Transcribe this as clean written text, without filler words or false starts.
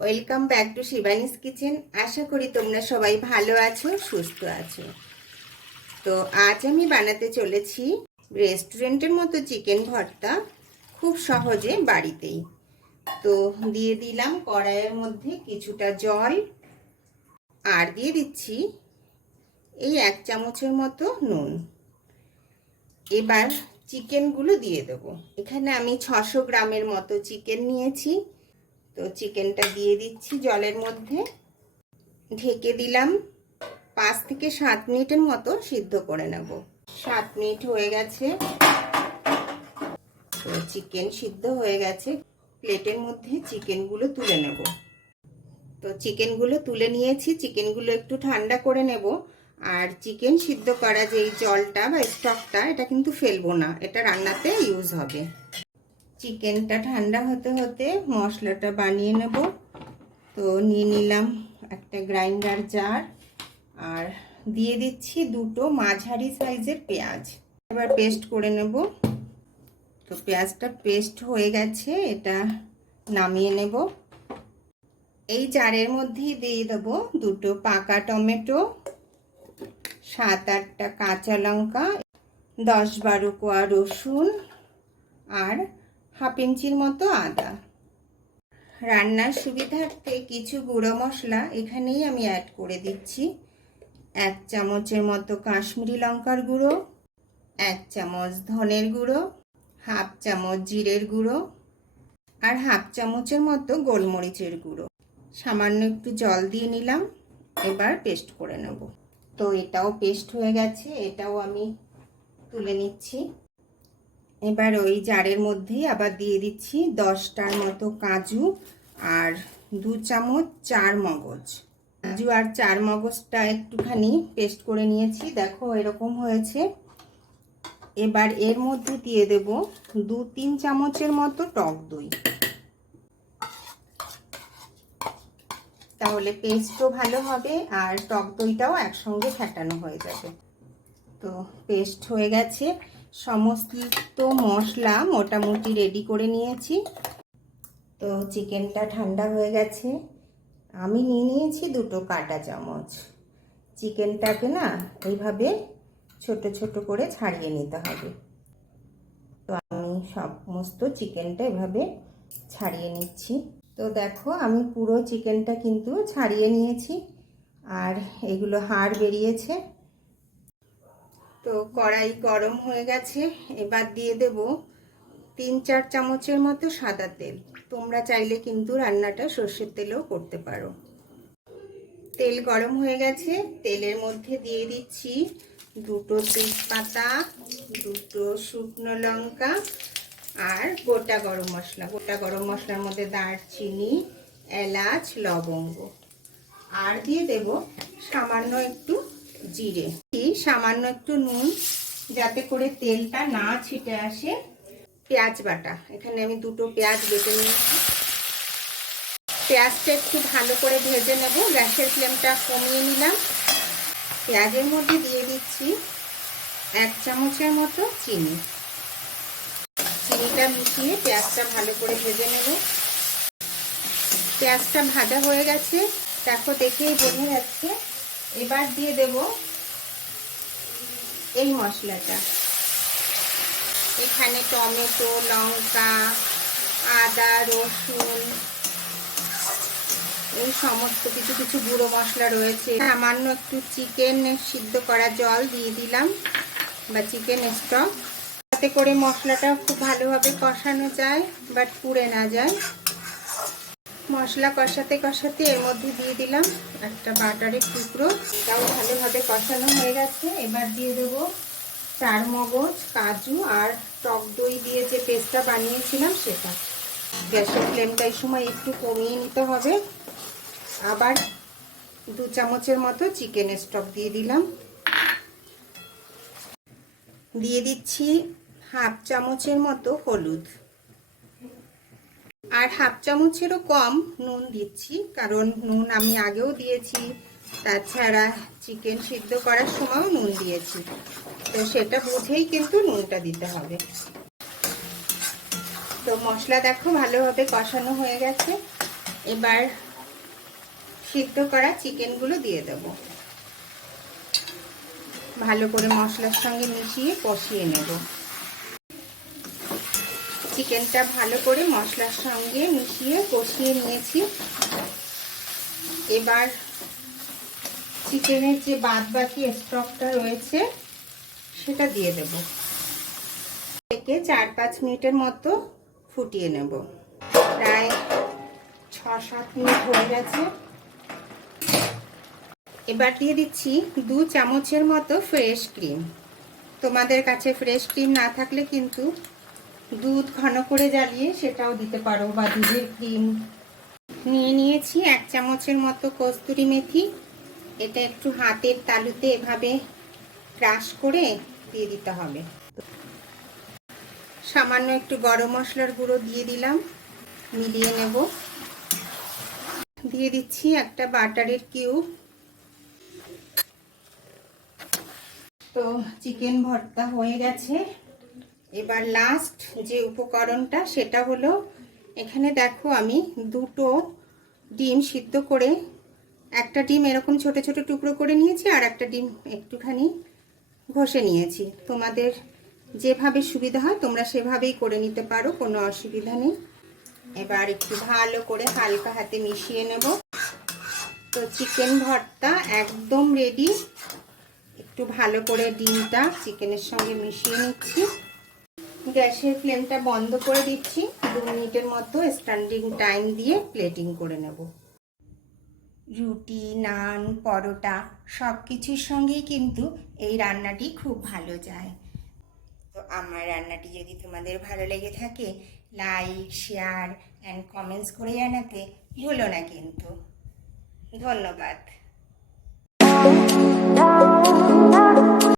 Welcome back to Shivani's kitchen. আশা করি তোমরা সবাই ভালো আছো, সুস্থ আছো। তো আজ আমি বানাতে চলেছি রেস্টুরেন্টের মতো চিকেন ভর্তা, খুব সহজে বাড়িতেই। তো দিয়ে দিলাম কড়াইয়ের মধ্যে কিছুটা জল, আর দিয়ে দিচ্ছি এই 1 চামচের মতো নুন। এবার চিকেনগুলো দিয়ে দেবো। এখানে আমি 600 গ্রামের মতো চিকেন নিয়েছি। তো চিকেনটা দিয়ে দিচ্ছি জলের মধ্যে, ঢেকে দিলাম। 5 থেকে 7 মিনিটের মতো সিদ্ধ করে নেব। 7 মিনিট হয়ে গেছে। তো চিকেন সিদ্ধ হয়ে গেছে। প্লেটের মধ্যে চিকেনগুলো তুলে নেব। তো চিকেনগুলো তুলে নিয়েছি। চিকেনগুলো একটু ঠান্ডা করে নেব। আর চিকেন সিদ্ধ করা যেই জলটা বা স্টকটা, এটা কিন্তু ফেলবো না, এটা রান্নাতে ইউজ হবে। চিকেনটা ঠান্ডা হতে হতে মশলাটা বানিয়ে নেব। তো নিয়ে নিলাম একটা গ্রাইন্ডার জার, আর দিয়ে দিচ্ছি 2টো মাঝারি সাইজের পেঁয়াজ। এবার পেস্ট করে নেব। তো পেঁয়াজটা পেস্ট হয়ে গেছে, এটা নামিয়ে নেব। এই জারের মধ্যেই দিয়ে দেবো 2টো পাকা টমেটো, 7-8টা কাঁচা লঙ্কা, 10-12 কোয়া রসুন, আর হাফ ইঞ্চির মতো আদা। রান্নার সুবিধার্থে কিছু গুঁড়ো মশলা এখানেই আমি অ্যাড করে দিচ্ছি। 1 চামচের মতো কাশ্মীরি লঙ্কার গুঁড়ো, 1 চামচ ধনের গুঁড়ো, হাফ চামচ জিরের গুঁড়ো, আর হাফ চামচের মতো গোলমরিচের গুঁড়ো। সামান্য একটু জল দিয়ে নিলাম। এবার পেস্ট করে নেব। তো এটাও পেস্ট হয়ে গেছে, এটাও আমি তুলে নিচ্ছি। এবার ওই জারের মধ্যেই আবার দিয়ে দিচ্ছি 10টার মতো কাজু আর 2 চামচ চার মগজ। কাজু আর চার মগজটা একটুখানি পেস্ট করে নিয়েছি, দেখো এরকম হয়েছে। এবার এর মধ্যে দিয়ে দেব 2-3 চামচের মতো টক দই, তাহলে পেস্টও ভালো হবে আর টক দইটাও একসঙ্গে ফেটানো হয়ে যাবে। তো পেস্ট হয়ে গেছে। সমস্ত মশলা মোটামুটি রেডি করে নিয়েছি। তো চিকেনটা ঠান্ডা হয়ে গেছে। আমি নিয়ে নিয়েছি 2টো কাঁটা চামচ। চিকেনটাকে না এইভাবে ছোট ছোট করে ছাড়িয়ে নিতে হবে। তো আমি সমস্ত চিকেনটা এভাবে ছাড়িয়ে নিচ্ছি। তো দেখো আমি পুরো চিকেনটা কিন্তু ছাড়িয়ে নিয়েছি, আর এগুলো হাড় বেরিয়েছে। তো কড়াই গরম হয়ে গেছে। এবার দিয়ে দেব 3-4 চামচের মতো সাদা তেল। তোমরা চাইলে কিন্তু রান্নাটা সর্ষের তেলেও করতে পারো। তেল গরম হয়ে গেছে। তেলের মধ্যে দিয়ে দিচ্ছি 2টো তেজপাতা, 2টো শুকনো লঙ্কা, আর গোটা গরম মশলা। গোটা গরম মশলার মধ্যে দারচিনি, এলাচ, লবঙ্গ, আর দিয়ে দেব সামান্য একটু জিরে, সামান্য একটু নুন, যাতে করে তেলটা না ছিটে আসে। পেঁয়াজ বাটা, এখানে আমি 2টো পেঁয়াজ বেটে নিয়েছি। পেঁয়াজটা একটু ভালো করে ভেজে নেব। গ্যাসের ফ্লেমটা কমিয়ে নিলাম। পেঁয়াজের মধ্যে দিয়ে দিচ্ছি 1 চামচের মতো চিনি। চিনিটা মিশিয়ে পেঁয়াজটা ভালো করে ভেজে নেব। পেঁয়াজটা ভাজা হয়ে গেছে, দেখো দেখেই বোঝা যাচ্ছে। এবার দিয়ে দেব এই মশলাটা। এখানে টমেটো, লঙ্কা, আদা, রসুন, এই সমস্ত কিছু কিছু গুঁড়ো মশলা রয়েছে। সামান্য একটু চিকেন সিদ্ধ করা জল দিয়ে দিলাম, বা চিকেন স্টক, যাতে করে মশলাটা খুব ভালোভাবে কষানো যায়, বাট পুড়ে না যায়। মশলা কষাতে কষাতে এর মধ্যে দিয়ে দিলাম একটা বাটারের টুকরো। এটাও ভালোভাবে কষানো হয়ে গেছে। এবার দিয়ে দেবো চার মগজ, কাজু আর টক দই দিয়ে যে পেস্টটা বানিয়েছিলাম সেটা। গ্যাসের ফ্লেমটা এই সময় একটু কমিয়ে নিতে হবে। আবার 2 চামচের মতো চিকেন স্টক দিয়ে দিলাম। দিয়ে দিচ্ছি হাফ চামচের মতো হলুদ, আর হাফ চামচেরও কম নুন দিচ্ছি, কারণ নুন আমি আগেও দিয়েছি, তাছাড়া চিকেন সিদ্ধ করার সময়ও নুন দিয়েছি। তো সেটা বুঝেই কিন্তু নুনটা দিতে হবে। তো মশলা দেখো ভালোভাবে কষানো হয়ে গেছে। এবার সিদ্ধ করা চিকেনগুলো দিয়ে দেব। ভালো করে মশলার সঙ্গে মিশিয়ে কষিয়ে নেব। চিকেনটা ভালো করে মশলার সঙ্গে মিশিয়ে কষিয়ে নিয়েছি। এবার চিকেনের যে বাদবাকি স্টকটা রয়েছে সেটা দিয়ে দেব। থেকে 4-5 মিনিটের মতো ফুটিয়ে নেব। প্রায় 6-7 মিনিট হয়ে গেছে। এবার দিয়ে দিচ্ছি 2 চামচের মতো ফ্রেশ ক্রিম। তোমাদের কাছে ফ্রেশ ক্রিম না থাকলে কিন্তু দুধ ঘন করে জ্বালিয়ে সেটাও দিতে পারো, বা দুধের ক্রিম। নিয়ে নিয়েছি 1 চামচের মতো কস্তুরি মেথি। এটা একটু হাতের তালুতে এভাবে ক্রাশ করে দিয়ে দিতে হবে। সামান্য একটু গরম মশলার গুঁড়ো দিয়ে দিলাম, মিলিয়ে নেব। দিয়ে দিচ্ছি একটা বাটারের কিউব। তো চিকেন ভর্তা হয়ে গেছে। এবার লাস্ট যে উপকরণটা সেটা হলো, এখানে দেখো আমি 2টো ডিম সিদ্ধ করে, একটা ডিম এরকম ছোট ছোট টুকরো করে নিয়েছি, আর একটা ডিম একটুখানি ঘষে নিয়েছি। তোমাদের যেভাবে সুবিধা হয় তোমরা সেভাবেই করে নিতে পারো, কোনো অসুবিধা নেই। এবার একটু ভালো করে হালকা হাতে মিশিয়ে নেব। তো চিকেন ভর্তা একদম রেডি। একটু ভালো করে ডিমটা চিকেনের সঙ্গে মিশিয়ে নিচ্ছি। গ্যাসের ফ্লেমটা বন্ধ করে দিচ্ছি। 2 মিনিটের মতো স্ট্যান্ডিং টাইম দিয়ে প্লেটিং করে নেব। রুটি, নান, পরোটা সব কিছুর সঙ্গেই কিন্তু এই রান্নাটি খুব ভালো যায়। তো আমার রান্নাটি যদি তোমাদের ভালো লেগে থাকে, লাইক, শেয়ার অ্যান্ড কমেন্টস করে জানাতে ভুলো না কিন্তু। ধন্যবাদ।